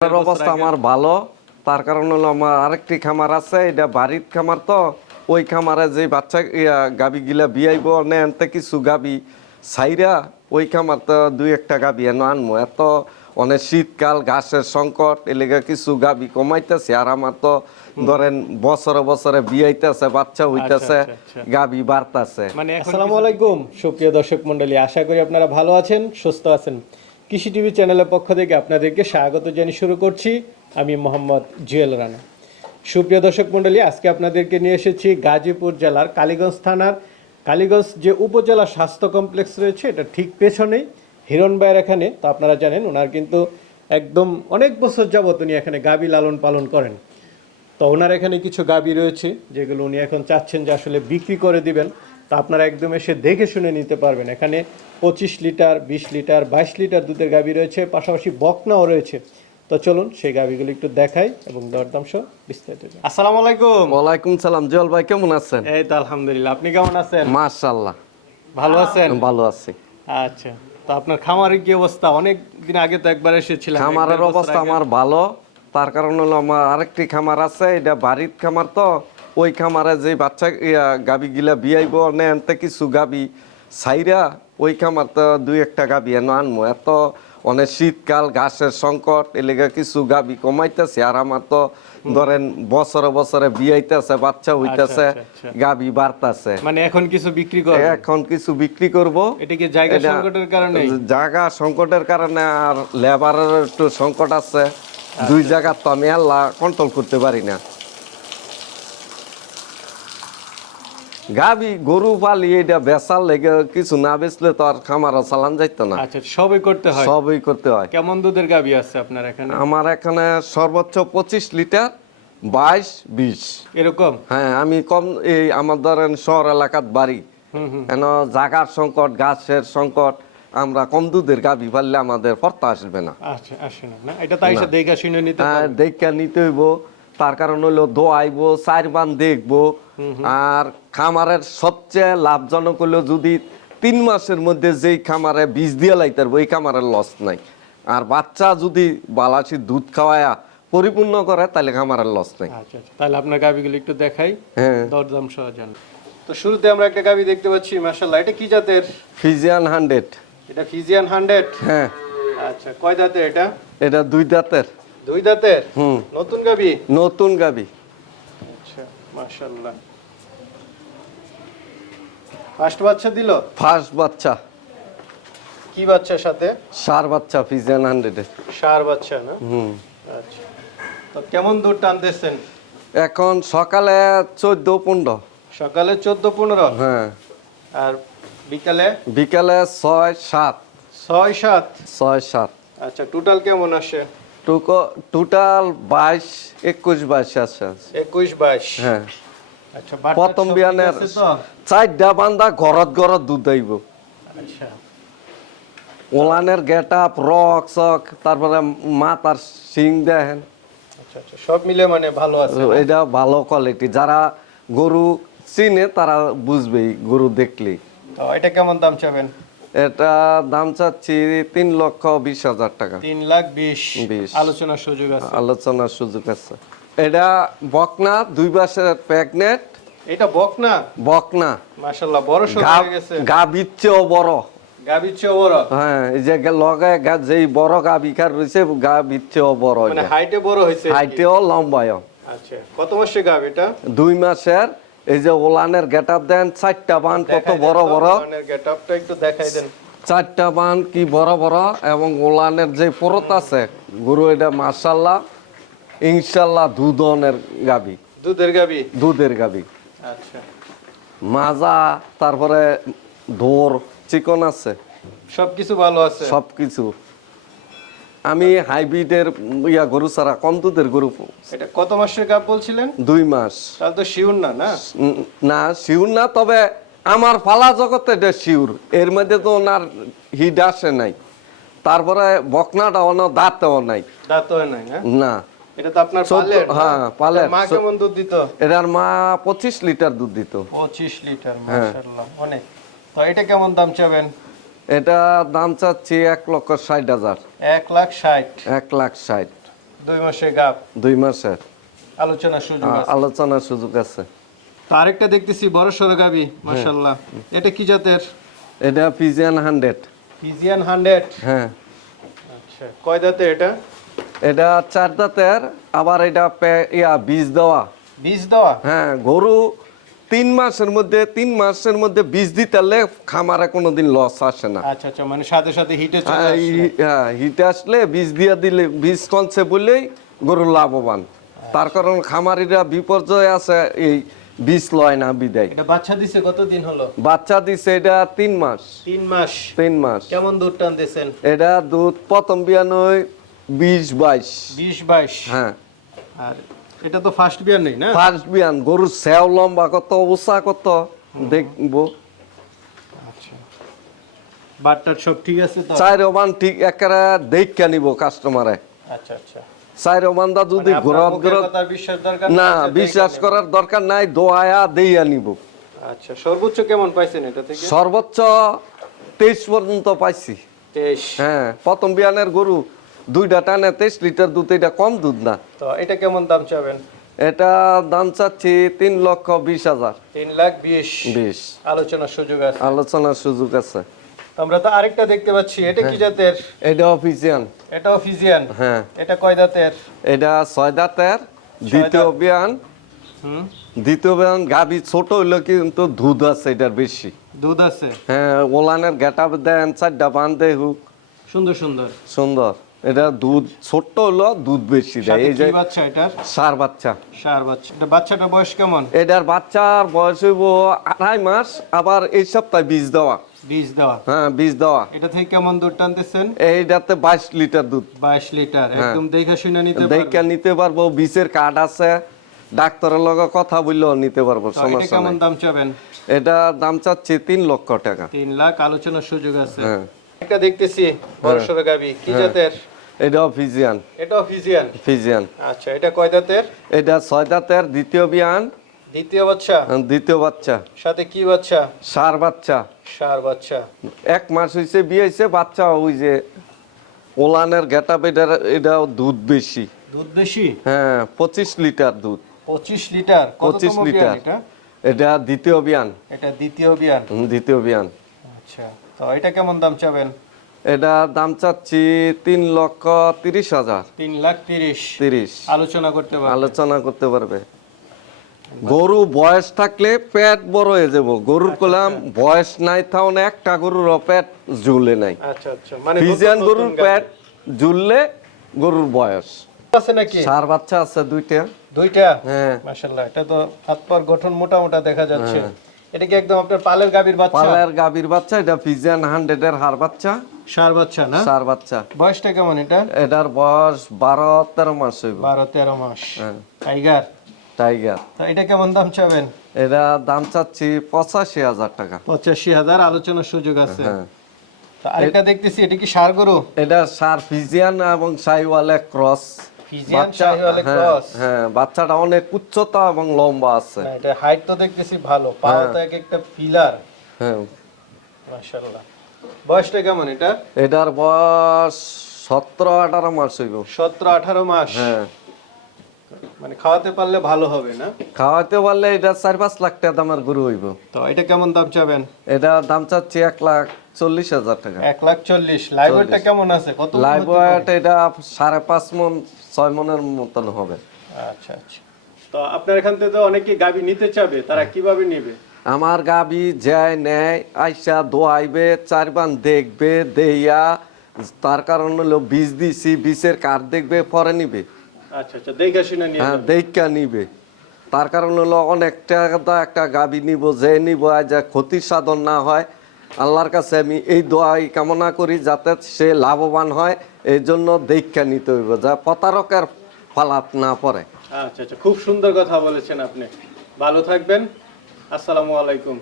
খামারের অবস্থা আমার ভালো তার কারণ হলো আমার আরেকটি খামার আছে এটা বাড়ির খামার তো। ওই খামারে যে বাচ্চা ইয়া গাবি গিলা বিয়াইব নেনতে কিছু গাবি সাইরা ওই খামার তো দুই একটা গাবি এনে আনব এত অনেক শীতকাল ঘাসের সংকট এলাকা কিছু গাবি কমাইতেছে আর আমার তো ধরেন বছরে বছরে বিয়াইতেছে বাচ্চা হইতেছে আচ্ছা, আচ্ছা। গাবি বাড়তাছে। মানে আসসালামু আলাইকুম সুপ্রিয় দর্শক মন্ডলী আশা করি আপনারা ভালো আছেন সুস্থ আছেন। কৃষি টিভি চ্যানেলের পক্ষ থেকে আপনাদেরকে স্বাগত জানিয়ে শুরু করছি। আমি মোহাম্মদ জুয়েল রানা। সুপ্রিয় দর্শক মণ্ডলী, আজকে আপনাদেরকে নিয়ে এসেছি গাজীপুর জেলার কালীগঞ্জ থানার। কালীগঞ্জ যে উপজেলা স্বাস্থ্য কমপ্লেক্স রয়েছে, এটা ঠিক পেছনেই হিরণ ভাইয়ের এখানে। তো আপনারা জানেন, ওনার কিন্তু একদম অনেক বছর যাবত উনি এখানে গাবি লালন পালন করেন। তো ওনার এখানে কিছু গাবি রয়েছে, যেগুলো উনি এখন চাচ্ছেন যে আসলে বিক্রি করে দিবেন। তা আপনারা একদম এসে দেখে শুনে নিতে পারবেন। এখানে পঁচিশ লিটার বিশ লিটার বাইশ লিটার দুধের গাবি রয়েছে পাশাপাশি বকনাও রয়েছে। তো চলুন সেই গাবিগুলো একটু দেখাই এবং দরদাম সহ বিস্তারিত। আসসালামু আলাইকুম। ওয়ালাইকুম সালাম। জল ভাই কেমন আছেন? এই তো আলহামদুলিল্লাহ। আপনি কেমন আছেন? মাশাল্লাহ ভালো আছেন? ভালো আছি। আচ্ছা। তো আপনার খামারের কি অবস্থা? অনেক দিন আগে তো একবার এসেছিলাম। খামারের অবস্থা আমার ভালো। তার কারণ হলো আমার আরেকটি খামার আছে এটা বাড়ির খামার তো। ওই খামারে যে বাচ্চা ইয়া গাবি গিলা বিয়াইব নেনতে কিছু গাবি সাইরা ওই খামার তো দুই একটা গাবি এনে আনব এত অনেক শীতকাল ঘাসের সংকট এলাকা কিছু গাবি কমাইতেছে আর আমার তো ধরেন বছরে বছরে বিয়াইতেছে বাচ্চা হইতেছে আচ্ছা, আচ্ছা। গাবি বাড়তাছে। মানে এখন কিছু বিক্রি করে এখন কিছু বিক্রি করব। এটা কি জায়গা সংকটের কারণে? জায়গা সংকটের কারণে আর লেবারের একটু সংকট আছে। দুই জায়গা তো আমি আল্লাহ কন্ট্রোল করতে পারি না। গাবি গরু পালি এটা বেচার লেগে কিছু না বেচলে তো আর খামার চালান যাইতো না। আচ্ছা সবই করতে হয়? সবই করতে হয়। কেমন দুধের গাবি আছে আপনার এখানে? আমার এখানে সর্বোচ্চ পঁচিশ লিটার বাইশ বিশ। এরকম? হ্যাঁ আমি কম এই আমার ধরেন শহর এলাকার বাড়ি। কেন জাগার সংকট গাছের সংকট আমরা কম দুধের গাভি পারলে আমাদের পড়তে আসবে না। আচ্ছা আসে না এটা তাই দেখা শুনে নিতে হ্যাঁ, দেখা নিতে হইব। তার কারণ হইল দোয়াইবো চার বান দেখব আর খামারের সবচেয়ে লাভজনক হলো যদি তিন মাসের মধ্যে যেই খামারে বীজ দিয়ে লাইতে পারব, ওই খামারের লস নাই। আর বাচ্চা যদি বালাসি দুধ খাওয়ায়া পরিপূর্ণ করে তাহলে খামারের লস নাই। আচ্ছা আচ্ছা। তাহলে আপনার গাবিগুলো একটু দেখাই। হ্যাঁ। দরদাম সহ জান তো শুরুতে আমরা একটা গাবি দেখতে পাচ্ছি মাশাআল্লাহ। এটা কি জাতের? ফিজিয়ান হান্ড্রেড এটা ফিজিয়ান হান্ড্রেড হ্যাঁ। আচ্ছা কয় দাঁতের এটা? এটা দুই দাঁতের। দুই দাঁতের? হুম। নতুন গাবি? নতুন গাবি। আচ্ছা মাশাআল্লাহ। ফার্স্ট বাচ্চা দিল? ফার্স্ট বাচ্চা। কি বাচ্চার সাথে? সার বাচ্চা ফিজিয়ান হান্ড্রেডের সার বাচ্চা না? হুম। আচ্ছা। তো কেমন দুধ টানতেছেন? এখন সকালে চোদ্দ পনেরো। সকালে চোদ্দ পনেরো? হ্যাঁ। আর বিকালে? বিকালে ছয় সাত। ছয় সাত? ছয় সাত। আচ্ছা টোটাল কেমন আসে? টোটাল বাইশ একুশ বাইশ আছে। একুশ বাইশ। হ্যাঁ। আচ্ছা প্রথম বিয়ানের চারটা বান্দা ঘরত ঘরত দুধ আইব। আচ্ছা। ওলানের গেট আপ রক চক তারপরে মাথার শিং দেখেন। আচ্ছা সব মিলে মানে ভালো আছে। এটা ভালো কোয়ালিটি যারা গরু চিনে তারা বুঝবেই গরু দেখলেই। তো এটা কেমন দাম চাবেন? এটা দাম চাচ্ছি তিন লক্ষ বিশ হাজার টাকা। তিন লাখ বিশ। বিশ। আলোচনার সুযোগ আছে। আলোচনার সুযোগ আছে। এটা বকনা দুই মাসের প্রেগনেন্ট। এটা বকনা? মাশাল্লাহ বড় সর হয়ে গেছে। বড়। হ্যাঁ এই যে গে- গা যেই বড় রয়েছে বড় মানে হাইটে বড় হয়েছে হাইটেও লম্বায়ও। আচ্ছা কত মাসে গাব এটা? দুই মাসের এই যে ওলানের গেট আপ দেন চারটা বান কত বড় বড়। গেট আপটা একটু দেখাই দেন। চারটা বান কি বড় বড় এবং ওলানের যে পরত আছে গরু এটা মার্শাল্লাহ ইনশাল্লাহ দুধনের গাবি। দুধের গাবি? দুধের গাবি। আচ্ছা। মাজা তারপরে দৌড় চিকন আছে। সবকিছু ভালো আছে? সবকিছু। আমি হাইব্রিডের ইয়া গরু ছাড়া কম দুধের গরু এটা কত মাসের গাব বলছিলেন? দুই মাস। তাহলে তো শিউর না না? না শিউর না তবে আমার ফালা জগতে এটা শিউর। এর মধ্যে তো ওনার হিট আসে নাই। তারপরে বকনাটা অন্য দাঁতেও নাই। দাঁত হয় নাই না? এটা তো আপনার পালের হ্যাঁ, পালের। মা কেমন দুধ দিত? এটার মা পঁচিশ লিটার দুধ দিত। লিটার হ্যাঁ। মাশাআল্লাহ অনেক। তো এটা কেমন দাম চাবেন? এটা দাম চাচ্ছি এক লক্ষ ষাট হাজার। এক লাখ ষাট। এক লাখ ষাট। দুই মাসে গাপ দুই মাসের। আলোচনার সুযোগ আ- আলোচনার সুযোগ আছে। তো আরেকটা দেখতেছি বড় সড়ো গাবি মাশাল্লাহ এটা কি জাতের? এটা পিজিয়ান হান্ড্রেড পিজিয়ান হান্ড্রেড হ্যাঁ। আচ্ছা কয় দাঁতে এটা? এটা চার দাঁতের আবার এটা ইয়া বীজ দেওয়া। বীজ দেওয়া? হ্যাঁ গরু তিন মাসের মধ্যে তিন মাসের মধ্যে বীজ দিতে খামারে কোনোদিন লস আসে না। আচ্ছা আচ্ছা মানে সাথে সাথে হিটে হ্যাঁ, হ্যাঁ, হিটে আসলে বীজ দিয়ে দিলে বীজ কনসে বললেই গরু লাভবান। তার কারণ খামারিরা বিপর্যয় আছে এই বীজ লয় না বিদায়। এটা বাচ্চা দিছে কতদিন হলো? বাচ্চা দিছে এটা তিন মাস। তিন মাস। তিন মাস। কেমন দুধ টান দিয়েছেন এটা দুধ প্রথম বিয়ানয় বিশ বাইশ। বিশ বাইশ। হ্যাঁ। আর এটা তো ফার্স্ট বিয়ার নেই না? ফার্স্ট বিয়ান গরুর সেও লম্বা কত উষা কত? দেখব। আচ্ছা। বাটটার সব ঠিক আছে তো? চার ওমান ঠিক একেবারে দেখা নিব কাস্টমারে আচ্ছা আচ্ছা। চার যদি মানে ঘোরাত ঘোরাত বিশ্বাস না বিশ্বাস করার দরকার নাই দোয়ায়া দেইয়া নিব। আচ্ছা সর্বোচ্চ কেমন পাইছেন এটা থেকে? সর্বোচ্চ তেইশ পর্যন্ত পাইছি। তেইশ। হ্যাঁ প্রথম বিয়ানের গরু দুইটা টানে তেইশ লিটার দুধ এটা কম দুধ না। তো এটা কেমন দাম চাবেন? এটা দাম চাচ্ছি তিন লক্ষ বিশ হাজার। তিন লাখ বিশ। বিশ। আলোচনার সুযোগ আছে। আলোচনার সুযোগ আছে। আমরা তো আরেকটা দেখতে পাচ্ছি এটা কি জাতের? এটা অফিসিয়ান। এটাও ফিজিয়ান হ্যাঁ। এটা কয় দাঁতের? এটা ছয় দাঁতের। দ্বিতীয় বিয়ান হুম। দ্বিতীয় বিয়ান গাবি ছোট হইল কিন্তু দুধ আছে এটার বেশি। দুধ আছে? হ্যাঁ ওলানের গেটা দেন চারটা বান দেয় হুক। সুন্দর সুন্দর। সুন্দর। এটা দুধ ছোট্ট হলো দুধ বেশি দেয়। এই যে বাচ্চা এটার? সার বাচ্চা। সার বাচ্চা। এটা বাচ্চাটার বয়স কেমন? এটার বাচ্চার বয়স হইব আড়াই মাস আবার এই সপ্তাহে বীজ দেওয়া। বীজ দেওয়া। হ্যাঁ বীজ দেওয়া। এটা থেকে কেমন দুধ টানতেছেন? এইটাতে বাইশ লিটার দুধ। বাইশ লিটার। হ্যাঁ। একদম দেখা শুনে নিতে দেখে পারবেন। নিতে পারব বীজের কার্ড আছে। ডাক্তারের লগে কথা বললেও নিতে পারব সমস্যা কেমন দাম চাবেন? এটা দাম চাচ্ছি তিন লক্ষ টাকা। তিন লাখ আলোচনার সুযোগ আছে। হ্যাঁ। একটা দেখতেছি বড়সড় গাবি কি জাতের? এটাও ফিজিয়ান। এটাও ফিজিয়ান? ফিজিয়ান। আচ্ছা এটা কয় দাঁতের? এটা ছয় দাঁতের দ্বিতীয় বিয়ান। দ্বিতীয় বাচ্চা? দ্বিতীয় বাচ্চা। সাথে কি বাচ্চা? সার বাচ্চা। সার বাচ্চা। এক মাস হয়েছে বিয়ে হয়েছে বাচ্চা ওই যে ওলানের গেটাপ এটার এটাও দুধ বেশি। দুধ বেশি? হ্যাঁ পঁচিশ লিটার দুধ। পঁচিশ লিটার? পঁচিশ লিটার। এটা? এটা দ্বিতীয় বিয়ান। এটা দ্বিতীয় বিয়ান। দ্বিতীয় বিয়ান। আচ্ছা। তো এটা কেমন দাম চাবেন? এটা দাম চাচ্ছি তিন লক্ষ তিরিশ হাজার। তিন লাখ তিরিশ। তিরিশ। আলোচনা করতে পারবেন আলোচনা করতে পারবে। গরু বয়স থাকলে পেট বড় হয়ে যাব। গরুর কলাম বয়স নাই তাও না একটা গরুর পেট ঝুলে নাই। আচ্ছা আচ্ছা। মানে ফিজিয়ান গরুর পেট ঝুললে গরুর বয়স। আছে নাকি? সার বাচ্চা আছে দুইটা। দুইটা? হ্যাঁ। মাশাআল্লাহ এটা তো হাত পার গঠন মোটা মোটা দেখা যাচ্ছে। এটা কি একদম আপনার পালের গাভীর বাচ্চা? পালের গাবির বাচ্চা এটা ফিজিয়ান হান্ড্রেড এর হার বাচ্চা। সার বাচ্চা না? সার বাচ্চা। বয়সটা কেমন এটা? এটার বয়স বারো তেরো মাস হইব। বারো তেরো মাস। হ্যাঁ। টাইগার টাইগার এটা কেমন দাম চাবেন? এটা দাম চাচ্ছি পঁচাশি হাজার টাকা। পঁচাশি হাজার আলোচনার সুযোগ আছে। হ্যাঁ। আরেকটা দেখতেছি এটা কি সার গরু? এটা সার ফিজিয়ান এবং সাইওয়ালে ক্রস হ্যাঁ, হ্যাঁ বাচ্চাটা অনেক উচ্চতা এবং লম্বা আছে। এটা হাইট তো দেখতেছি ভালো। পাও তো এক একটা পিলার হ্যাঁ। মাশাআল্লাহ। বয়সটা কেমন এটা? এটার বয়স সতেরো আঠারো মাস হইব। সতেরো আঠারো মাস। হ্যাঁ। মানে খাওয়াতে পারলে ভালো হবে না? খাওয়াতে পারলে এটা চার পাঁচ লাখ টাকা দামের গরু হইব। তো এটা কেমন দাম চাবেন? এটা দাম চাচ্ছি এক লাখ চল্লিশ হাজার টাকা। এক লাখ চল্লিশ। লাইভটা কেমন আছে? কত লাইভ এটা সাড়ে পাঁচ মন ছয় মনের মতন হবে। আচ্ছা আচ্ছা। তো আপনার এখান থেকে তো অনেকে গাবি নিতে চাবে তারা কীভাবে নেবে? আমার গাবি যায় নেয় আইসা দোয়াইবে চারবান দেখবে দেইয়া তার কারণ হলো বীজ দিছি বীজের কাঠ দেখবে পরে নিবে। আচ্ছা আচ্ছা দেখে শুনে হ্যাঁ দেখা নিবে। তার কারণ হলো অনেক টাকা একটা গাবি নিব যে নিব যা ক্ষতির সাধন না হয় আল্লাহর কাছে আমি এই দোয়াই কামনা করি যাতে সে লাভবান হয়। এই জন্য দেখা নিতে হইব, যা প্রতারকের ফালাত না পড়ে। আচ্ছা আচ্ছা খুব সুন্দর কথা বলেছেন আপনি। ভালো থাকবেন। আসসালামু আলাইকুম।